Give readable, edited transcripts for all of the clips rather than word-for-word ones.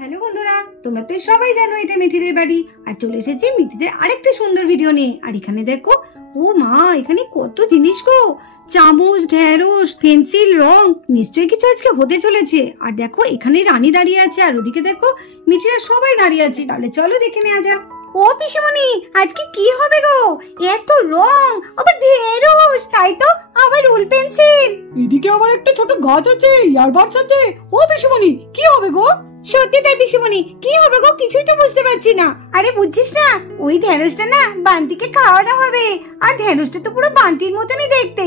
Hello বন্ধুরা, তোমরা তো সবাই জানো এটা মিঠিদের বাড়ি। আর চলে এসেছি মিঠিদের আরেকটা সুন্দর ভিডিও নিয়ে। আর এখানে দেখো, ও মা, এখানে কত জিনিস গো! চামচ, ঢেঁড়স, পেন্সিল, রং, নিশ্চয়ই কিছু আজকে হতে চলেছে। আর দেখো, এখানে রানী দাঁড়িয়ে আছে, আর ওদিকে দেখো মিঠিরা সবাই দাঁড়িয়ে আছে। তাহলে চলো দেখে নেওয়া যাক। ও পিসমণি, আজকে কি হবে গো? এত রং, আবার ঢেঁড়স, তাই তো, আবার রুল পেন্সিল, এদিকে আবার একটা ছোট গাছ আছে, ইয়ারবাডস আছে। ও পিসমণি, কি হবে গো? সত্যি তাই পিসমণি, কি হবে গো? কিছুই তো বুঝতে পারছি না। আরে বুঝছিস না, ওই ঢেঁড়সটা না বান্টিকে খাওয়ানো হবে। আর ঢেঁড়সটা তো পুরো বান্টির মতনই দেখতে।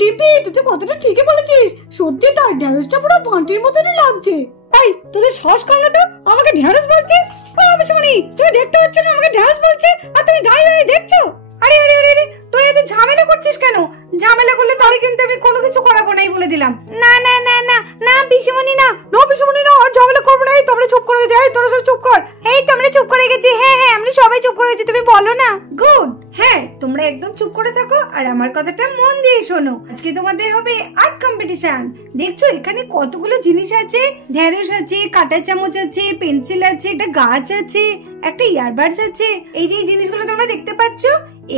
ডিপি, তুই তো কথাটা ঠিকই বলেছিস। সত্যি তাই, ঢেঁড়সটা পুরো বান্টির মতনই লাগছে। এই, তোদের সাহস কম না তো, আমাকে ঢেঁড়স বলছিস? ও পিসমণি, তুমি দেখতে পাচ্ছ না আমাকে ঢেঁড়স বলছে, আর তুমি দাঁড়িয়ে দাঁড়িয়ে দেখছো? আরে আরে আরে আরে, তুই এত ঝামেলা করছিস কেন? ঝামেলা করলে তাহলে কিন্তু আমি কোনো কিছু করাবো নাই বলে দিলাম। না না না না না পিসমণি, না না পিসমণি, না, আর ঝামেলা করবো না। তোমরা চুপ করে যাই, তোরা সব চুপ কর। এই তোমরা চুপ করে গেছি। হ্যাঁ হ্যাঁ, আমরা সবাই চুপ করে গেছি, তুমি বলো না। গুড। হ্যাঁ, তোমরা একদম চুপ করে থাকো আর আমার কথাটা মন দিয়ে শোনো। আজকে তোমাদের হবে আর্ট কম্পিটিশন। দেখছো এখানে কতগুলো জিনিস আছে। ঢেঁড়স আছে, কাঁটা চামচ আছে, পেন্সিল আছে, একটা গাছ আছে, একটা ইয়ারবাডস আছে। এই যে জিনিসগুলো তোমরা দেখতে পাচ্ছ,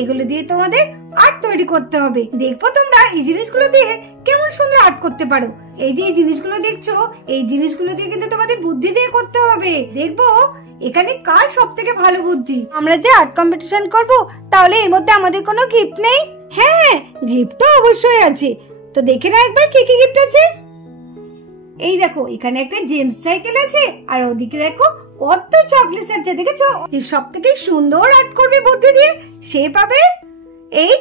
এগুলো দিয়ে তোমাদের আর্ট তৈরি করতে হবে। দেখবো তোমরা এই জিনিসগুলো দিয়ে কেমন সুন্দর আর্ট করতে পারো। এই যে এই জিনিসগুলো দেখছো, এই জিনিসগুলো দিয়ে কিন্তু তোমাদের বুদ্ধি দিয়ে করতে হবে। দেখবো এখানে কার সব থেকে ভালো বুদ্ধি। আমরা যে আর্ট কম্পিটিশন করব, তাহলে এর মধ্যে আমাদের কোনো গিফট নেই? হ্যাঁ, গিফট তো অবশ্যই আছে। তো দেখে না একবার কি কি গিফট আছে। এই দেখো, এখানে একটা জেমস সাইকেল আছে, আর ওদিকে দেখো কত চকলেট আছে। দেখেছো, সব থেকে সুন্দর আর্ট করবে বুদ্ধি দিয়ে সে পাবে এই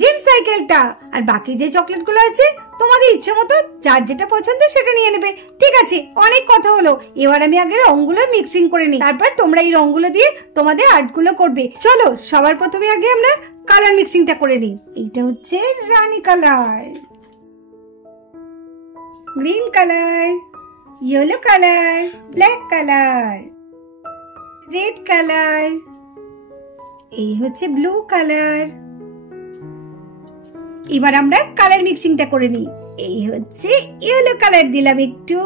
জেমস সাইকেলটা। আর বাকি যে চকলেট গুলো আছে, তোমাদের ইচ্ছে মতো যার যেটা পছন্দ সেটা নিয়ে নেবে। ঠিক আছে, অনেক কথা হলো, এবার আমি আগে রংগুলো মিক্সিং করে নিই, তারপর তোমরা এই রংগুলো দিয়ে তোমাদের আর্ট গুলো করবে। চলো, সবার প্রথমে আগে আমরা কালার মিক্সিংটা করে নিই। এইটা হচ্ছে rani colour, green colour, yellow colour, black colour, red colour, এই হচ্ছে ব্লু কালার। এবার আমরা কালার মিক্সিংটা করে নিই। এই হচ্ছে ইয়েলো কালার দিলাম একটু,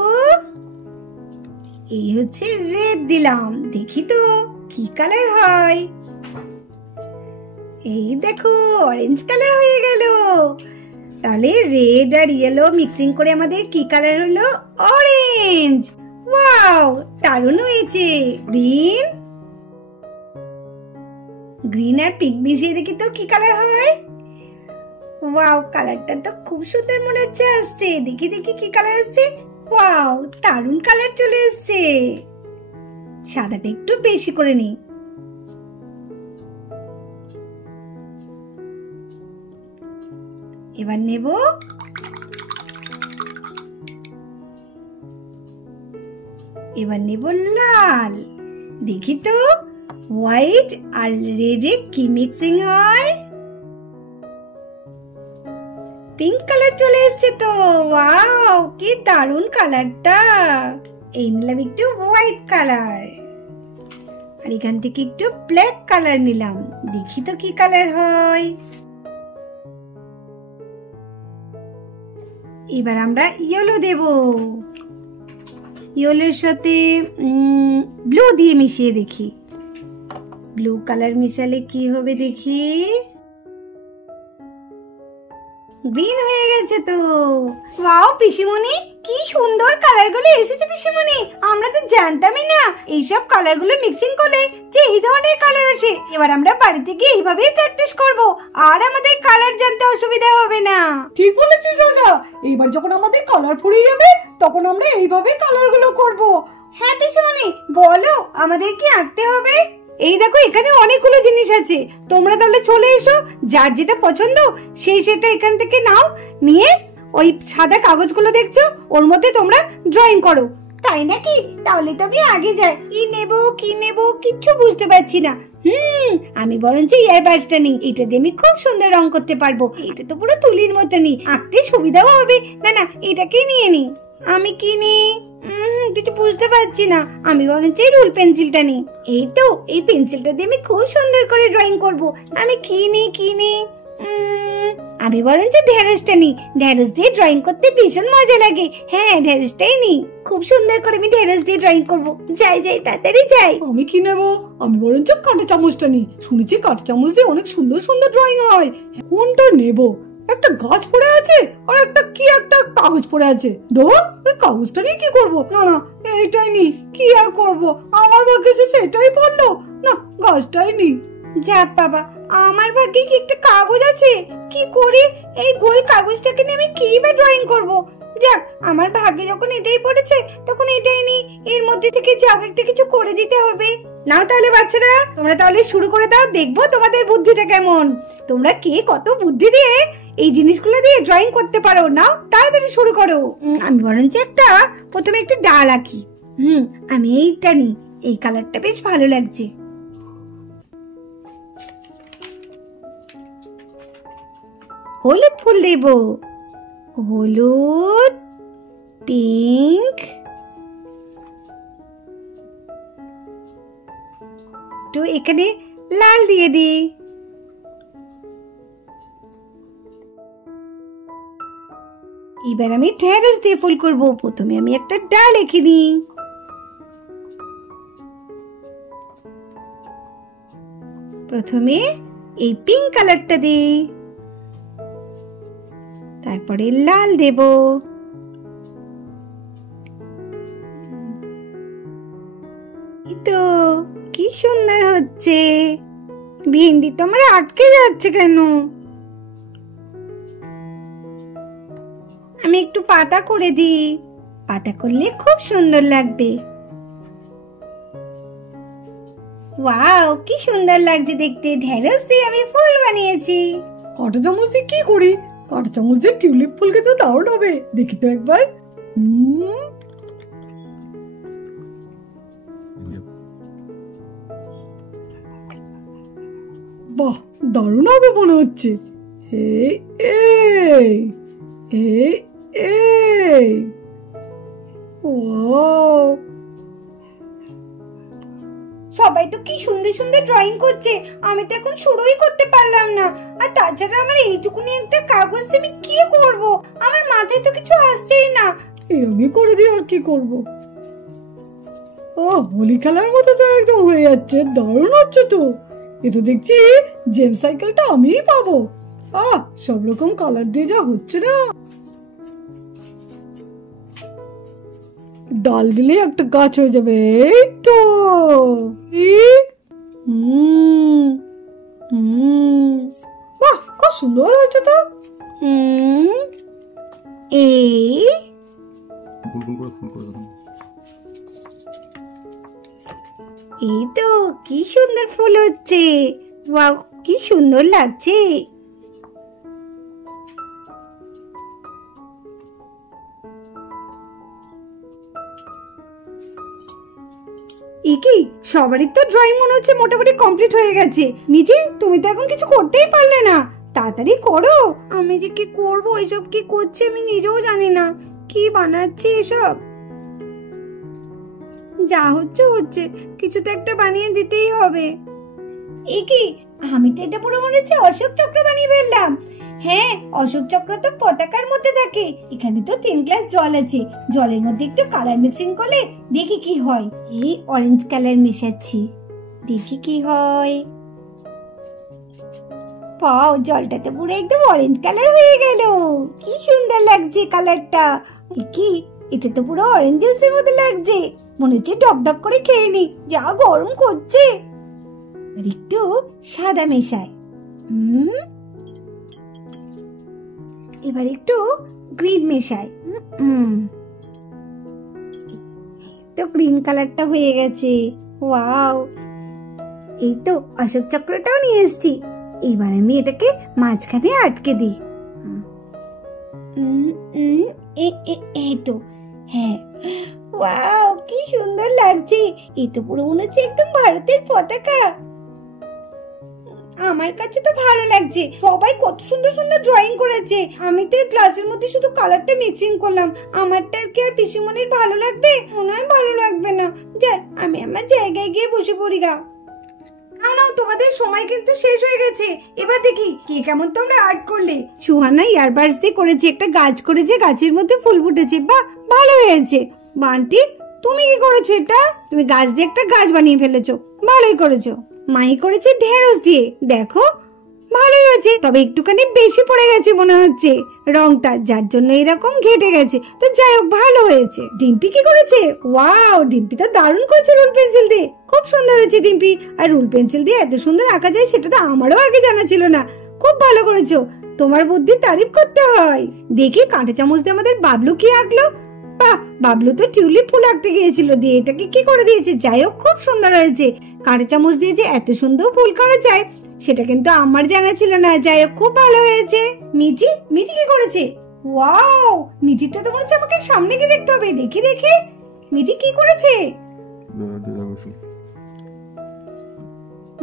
এই হচ্ছে রেড দিলাম, দেখি তো কি কালার হয়। এই দেখো, অরেঞ্জ কালার হয়ে গেল। তাহলে রেড আর ইয়েলো মিক্সিং করে আমাদের কি কালার হলো? অরেঞ্জ। ওয়াও, দারুণ হয়েছে। গ্রিন, গ্রিন আর পিঙ্ক মিশিয়ে দেখি তো কি কালার হয়। ওয়াও, কালারটা তো খুব সুন্দর মনে হচ্ছে আসছে। দেখি দেখি কি কালার আসছে। ওয়াও, দারুণ কালার চলে এসছে। সাদাটা একটু বেশি করে নিই। এবার নেব লাল। দেখি তো হোয়াইট আর রেডে কি মিক্সিং হয়। পিঙ্ক কালার চলে এসছে তো। ওয়াও, কি দারুণ কালারটা। এই নিলাম একটু হোয়াইট কালার, আর এখান থেকে একটু ব্ল্যাক কালার নিলাম। দেখি তো কি কালার হয়। এবার আমরা ইয়েলো দেব। ইয়েলোর সাথে ব্লু দিয়ে মিশিয়ে দেখি। ব্লু কালার মিশালে কি হবে দেখি। গ্রিন হয়ে গেছে তো। ওয়াও পিসিমণি, কি সুন্দর কালার গুলো এসেছে পিসিমণি। আমরা তো জানতামই না এইসব কালার গুলো মিক্সিং করলে যে এই ধরনের কালার আসে। এবার আমরা বাড়িতে গিয়ে এইভাবেই প্র্যাকটিস করব, আর আমাদের কালার জানতে অসুবিধা হবে না। ঠিক বলেছিস রাজা। এইবার যখন আমাদের কালার ফুরিয়ে যাবে, তখন আমরা এইভাবে কালার গুলো করবো। হ্যাঁ পিসিমণি, বলো আমাদের কি আঁকতে হবে? এই দেখো, এখানে অনেকগুলো জিনিস আছে। তোমরা তাহলে চলে এসো, যার যেটা পছন্দ সেই সেটা এখান থেকে নাও, নিয়ে ওই সাদা কাগজগুলো দেখছো, ওর মধ্যে তোমরা ড্রয়িং করো। তাই নাকি? তাহলে তো আমি আগে যাই। কি নেব কিচ্ছু বুঝতে পারছি না। আমি বরঞ্চ ইয়ারবাডসটা নিই, এটা দিয়ে আমি খুব সুন্দর রং করতে পারবো। এটা তো পুরো তুলির মতনই, আঁকতে সুবিধাও হবে। না না, এটাকেই নিয়ে নি। আমি কি নিই? কিছু বুঝতে পারছি না। আমি বরঞ্চ রুল পেন্সিলটা নিই। এই তো, এই পেন্সিলটা দিয়ে আমি খুব সুন্দর করে ড্রয়িং করব। আমি কি নিই? আমি বরঞ্চ ঢেঁড়সটা নি, ঢেঁড়স দিয়ে ড্রয়িং করতে ভীষণ মজা লাগে। হ্যাঁ ঢেঁড়সটাই নি, খুব সুন্দর করে আমি ঢেঁড়স দিয়ে ড্রয়িং করব। যাই যাই তাড়াতাড়ি যাই। আমি কি নেবো? আমি বরঞ্চ কাঁটা চামচটা নিই, শুনেছি কাঁটা চামচ দিয়ে অনেক সুন্দর সুন্দর ড্রয়িং হয়। কোনটা নেবো? একটা গাছ পড়ে আছে আর একটা কি একটা কাগজ পড়ে আছে। ধর ওই কাগজটা নিয়ে কি করবো? না না, এইটাই নি, কি আর করবো, আমার ভাগ্যে এসেছে এটাই পড়লো। না, গাছটাই নি। যাক বাবা, আমার ভাগ্যে কি একটা কাগজ আছে, কি করি এই গোল কাগজটাকে নিয়ে আমি কি বা ড্রয়িং করব। যাক, আমার ভাগ্যে যখন এটাই পড়েছে তখন এটাই নি, এর মধ্যে থেকে যাক একটা কিছু করে দিতে হবে। নাও তাহলে বাচ্চারা, তোমরা তাহলে শুরু করে দাও, দেখবো তোমাদের বুদ্ধিটা কেমন। তোমরা কে কত বুদ্ধি দিয়ে এই জিনিসগুলো দিয়ে ড্রয়িং করতে পারো। নাও তাড়াতাড়ি শুরু করো। আমি বরঞ্চ প্রথমে একটা ডাল আঁকি। আমি এইটা নি, এই কালারটা বেশ ভালো লাগছে। হলুদ ফুল দেব, হলুদ, পিঙ্ক, তো এখানে লাল দিয়ে দিই। এবার আমি ঢেঁড়স দিয়ে ফুল করব। প্রথমে আমি একটা ডাল এঁকে নিই। প্রথমে এই পিঙ্ক কালারটা দিই, তারপরে লাল দেব, তো কি সুন্দর হচ্ছে। ভেন্ডি তো আমার আটকে যাচ্ছে কেন? আমি একটু পাতা করে দিই, পাতা করলে খুব সুন্দর লাগবে। ওয়াও, কি সুন্দর লাগছে দেখতে। ঢেঁড়স দিয়ে আমি ফুল বানিয়েছি। কাঁটা চামচ দিয়ে কি করি? কাঁটা চামচ দিয়ে টিউলিপ ফুলকে তো দারুণ হবে, দেখি তো একবার। বাহ, দারুণ হবে মনে হচ্ছে। এই এই এই এই ওয়াও, সবাই তো কি সুন্দর সুন্দর ড্রয়িং করছে, আমি তো এখন শুরুই করতে পারলাম না। আর তাছাড়া আমার এইটুকুনি একটা কাগজ দিয়ে আমি কি করব? আমার মাথায় তো কিছু আসছেই না। এরকমই করে দিই, আর কি করব। ও, হোলি খেলার মতো তো একদম হয়ে যাচ্ছে, দারুণ হচ্ছে তো। এ তো দেখছি জেম সাইকেলটা আমিই পাবো। সব রকম কালার দিয়ে যা হচ্ছে না। ডাল দিলে একটা গাছ হয়ে যাবে। এই তো, বাহ, খুব সুন্দর হয়েছে তো। এই তো কি সুন্দর ফুল হচ্ছে। ওয়াও, কি সুন্দর লাগছে। কি সবারই তো ড্রয়িং মনে হচ্ছে মোটামুটি কমপ্লিট হয়ে গেছে। মিঠি, তুমি তো এখন কিছু করতেই পারলে না, তাড়াতাড়ি করো। আমি যে কি করবো, এসব কি করছে আমি নিজেও জানি না, কি বানাচ্ছি এসব। যা হচ্ছে হচ্ছে, কিছু তো একটা বানিয়ে দিতেই হবে। কি, আমি তো এটা পুরো মনে হচ্ছে অশোক চক্র বানিয়ে ফেললাম। হ্যাঁ, অশোক চক্র তো পতাকার মধ্যে থাকে। এখানে তো 3 গ্লাস জল আছে, জলের মধ্যে একটু কালার মিক্সিং করলে দেখি কি হয়। এই অরেঞ্জ কালার মেশাচ্ছি, দেখি কি হয়। পাও, জলটাতে পুরো একদম অরেঞ্জ কালার হয়ে গেল। কি সুন্দর লাগছে কালারটা। কি, এটা তো পুরো অরেঞ্জ জুসের মতো লাগছে। মনে হচ্ছে ডক ডক করে খেয়ে নি, যা গরম করছে। আর একটু সাদা মেশাই। এবার একটু গ্রিন মেশাই। তো গ্রিন কালারটা হয়ে গেছে। ওয়াও, এই তো অশোক চক্রটাও নিয়ে এসেছি। এবার আমি এটাকে মাঝখানে আটকে দিই। এই তো, হ্যাঁ, ওয়াও, কি সুন্দর লাগছে। এই তো পুরো মনে হচ্ছে একদম ভারতের পতাকা। আমার কাছে তো ভালো লাগছে, সবাই কত সুন্দর সুন্দর ড্রয়িং করেছে। আমি তো ক্লাসের মধ্যে শুধু কালারটা মিক্সিং করলাম। আমারটা কি আর পিসিমনির ভালো লাগবে? মনে হয় ভালো লাগবে না। যাই, আমি আমার জায়গায় গিয়ে বসে পড়ি গা। নাও নাও, তোমাদের সময় কিন্তু শেষ হয়ে গেছে। এবার দেখি কে কেমন তোমরা আর্ট করলে। সুহানা ইয়ারবাডস দিয়ে করেছে, একটা গাছ করেছে, গাছের মধ্যে ফুল ফুটেছে, বাহ ভালো হয়েছে। বান্টি তুমি কি করেছো? এটা তুমি গাছ দিয়ে একটা গাছ বানিয়ে ফেলেছো, ভালোই করেছো। মাই করেছে ঢেঁড়স দিয়ে, দেখো ভালোই হয়েছে, তবে একটুখানি বেশি পড়ে গেছে মনে হচ্ছে রংটা, যার জন্য এরকম ঘেটে গেছে। তো যাই হোক ভালো হয়েছে। ডিম্পি কি করেছে? ওয়াও, ডিম্পি তো দারুণ করেছে রুল পেন্সিল দিয়ে, খুব সুন্দর হয়েছে ডিম্পি। আর রুল পেন্সিল দিয়ে এত সুন্দর আঁকা যায় সেটা তো আমারও আগে জানা ছিল না, খুব ভালো করেছো। তোমার বুদ্ধির তারিফ করতে হয়। দেখি কাঁটা চামচ দিয়ে আমাদের বাবলু কি আঁকলো। বাহ, বাবলু তো টিউলিপ ফুল আঁকতে গিয়েছিল, দিয়ে এটাকে কি করে দিয়েছে। যাই হোক খুব সুন্দর হয়েছে। কাঁটা চামচ দিয়ে যে এত সুন্দর ফুল করা যায় সেটা কিন্তু আমার জানা ছিল না। যাই হোক খুব ভালো হয়েছে। মিঠি মিঠি কি করেছে? ওয়াও, মিঠিটা তো মনে হচ্ছে আমাকে সামনে গিয়ে দেখতে হবে। দেখি দেখি মিঠি কি করেছে।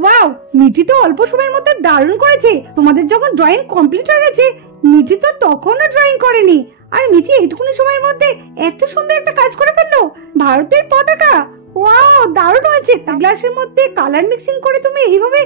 ওয়াও, মিঠি তো অল্প সময়ের মধ্যে দারুণ করেছে। তোমাদের যখন ড্রয়িং কমপ্লিট হয়ে গেছে, মিঠি তো তখনও ড্রয়িং করেনি, আর মিঠি এইটুকুনি সময়ের মধ্যে এত সুন্দর একটা কাজ করে ফেললো, ভারতের পতাকা। ওয়াও, দারুণ হয়েছে। গ্লাসের মধ্যে কালার মিক্সিং করে তুমি এইভাবে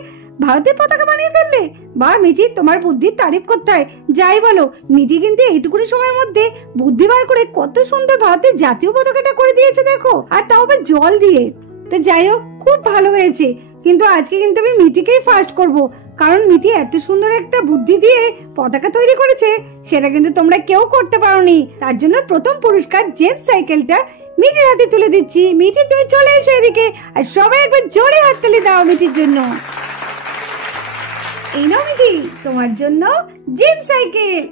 ভারতের পতাকা বানিয়ে ফেললে। বা মিঠি, তোমার বুদ্ধির তারিফ করতে হয়। যাই বলো, মিঠি কিন্তু এইটুকুনি সময়ের মধ্যে বুদ্ধি বার করে কত সুন্দর ভারতের জাতীয় পতাকাটা করে দিয়েছে দেখো, আর তাও আবার জল দিয়ে। তো যাই হোক খুব ভালো হয়েছে। কিন্তু আজকে কিন্তু আমি মিঠিকেই ফার্স্ট করব, কারণ মিঠি এত সুন্দর একটা বুদ্ধি দিয়ে পতাকা তৈরি করেছে, সেটা কিন্তু তোমরা কেউ করতে পারোনি। তার জন্য প্রথম পুরস্কার জেমস সাইকেলটা মিঠির হাতে তুলে দিচ্ছি। মিঠি তুমি চলে এসো এদিকে, আর সবাই একবার জোরে হাততালি দাও মিঠির জন্য। এই নাও মিঠি, তোমার জন্য জিম সাইকেল।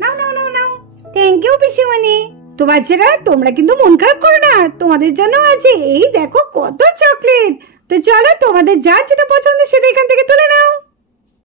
নাও নাও নাও নাও। থ্যাংক ইউ পিসিমণি। তো বাচ্চারা, তোমরা কিন্তু মন খারাপ করো না, তোমাদের জন্য আছে এই দেখো কত চকলেট। তো চলো, তোমাদের যার যেটা পছন্দ সেটা এখান থেকে তুলে নাও।